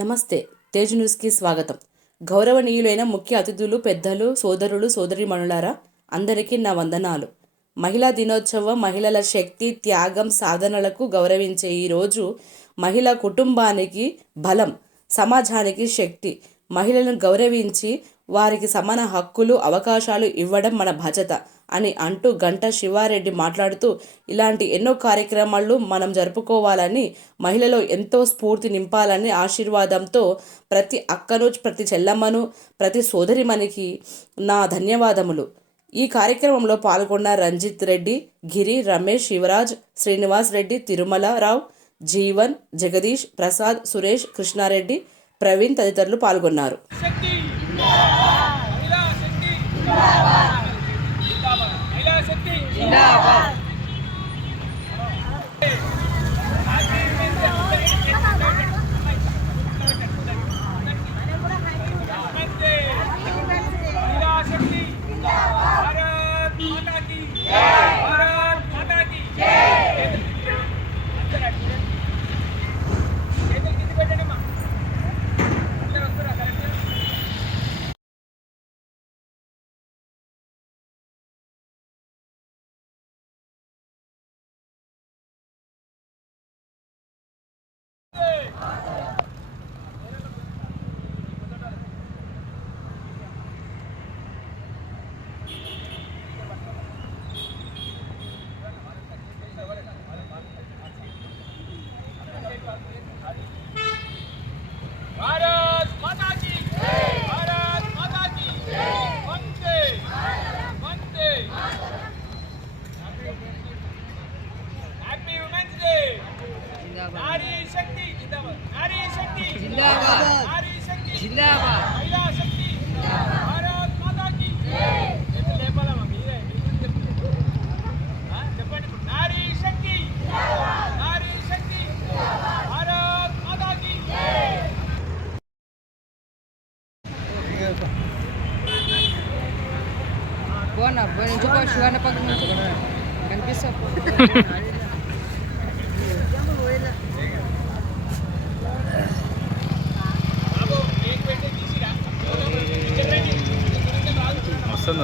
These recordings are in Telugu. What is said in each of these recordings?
నమస్తే. తేజ్ న్యూస్కి స్వాగతం. గౌరవనీయులైన ముఖ్య అతిథులు, పెద్దలు, సోదరులు, సోదరీమణులారా, అందరికీ నా వందనాలు. మహిళా దినోత్సవం మహిళల శక్తి, త్యాగం, సాధనలకు గౌరవించే ఈరోజు మహిళా కుటుంబానికి బలం, సమాజానికి శక్తి. మహిళలను గౌరవించి వారికి సమాన హక్కులు, అవకాశాలు ఇవ్వడం మన బాధ్యత అని అంటూ గంటా శివారెడ్డి మాట్లాడుతూ, ఇలాంటి ఎన్నో కార్యక్రమాలు మనం జరుపుకోవాలని, మహిళలో ఎంతో స్ఫూర్తి నింపాలని ఆశీర్వాదంతో ప్రతి అక్కను, ప్రతి చెల్లమ్మను, ప్రతి సోదరిమణికి నా ధన్యవాదములు. ఈ కార్యక్రమంలో పాల్గొన్న రంజిత్ రెడ్డి, గిరి, రమేష్, శివరాజ్, శ్రీనివాస్ రెడ్డి, తిరుమల రావు, జీవన్, జగదీష్, ప్రసాద్, సురేష్, కృష్ణారెడ్డి, ప్రవీణ్ తదితరులు పాల్గొన్నారు. नारी शक्ति जिंदाबाद, नारी शक्ति जिंदाबाद, नारी शक्ति जिंदाबाद, महिला शक्ति भारत माता की जय. लेपाला मम्मी చెప్పండి. नारी शक्ति जिंदाबाद, नारी शक्ति भारत माता की जय. बोना बोना जो शिवाने पग कनिపిస్తా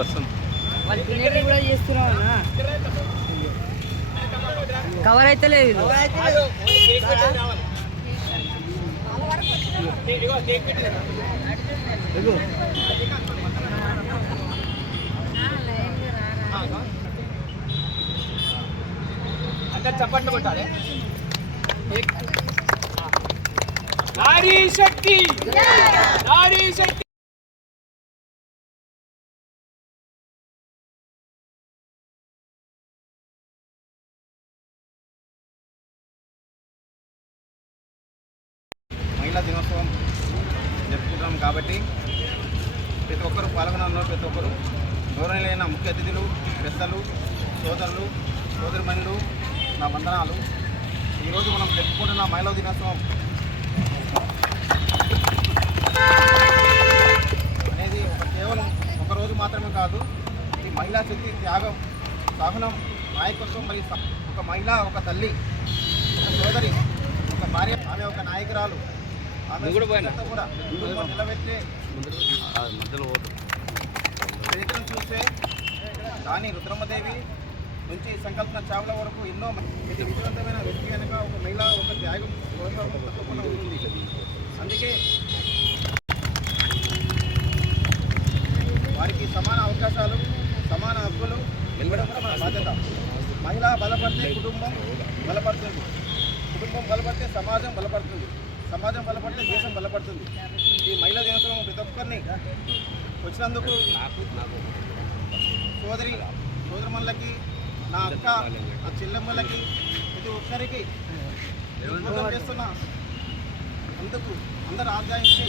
వస్తుంది కూడా చేస్తున్నావునా కవర్ అయితే లేదు. अंदर चपट बता रहे. नारी शक्ति, नारी शक्ति. మహిళా దినోత్సవం జరుపుకుంటున్నాం కాబట్టి ప్రతి ఒక్కరు పాల్గొనడంలో ప్రతి ఒక్కరు గౌరవనీయులైన ముఖ్య అతిథులు, పెద్దలు, సోదరులు, సోదరిమణులు, నా వందనాలు. ఈరోజు మనం జరుపుకుంటున్న మహిళా దినోత్సవం అనేది కేవలం ఒకరోజు మాత్రమే కాదు. ఈ మహిళా శక్తి, త్యాగం, సహనం, నాయకత్వం, మరియు ఒక మహిళ, ఒక తల్లి, ఒక సోదరి, ఒక భార్య, ఆమె ఒక నాయకురాలు, ఆమె కూడా నిలబెట్టే చరిత్రను చూస్తే రాణి రుద్రమ్మదేవి నుంచి సంకల్పన చావ్లా వరకు ఎన్నో ఇది విజయవంతమైన వ్యక్తి కనుక ఒక మహిళ, ఒక త్యాగం తప్పకుండా ఉంటుంది. అందుకే వారికి సమాన అవకాశాలు, సమాన హక్కులు ఇవ్వడం కూడా మన బాధ్యత. మహిళ బలపడితే కుటుంబం బలపడుతుంది, కుటుంబం బలపడితే సమాజం బలపడుతుంది, సమాజం బలపడితే దేశం బలపడుతుంది. ఈ మహిళా దినోత్సవం ప్రతి ఒక్కరిని వచ్చినందుకు సోదరిమణులకి, నా అక్క, నా చెల్లెమ్మలకి, ప్రతి ఒక్కరికి చేస్తున్న అందుకు అందరూ ఆదాయించి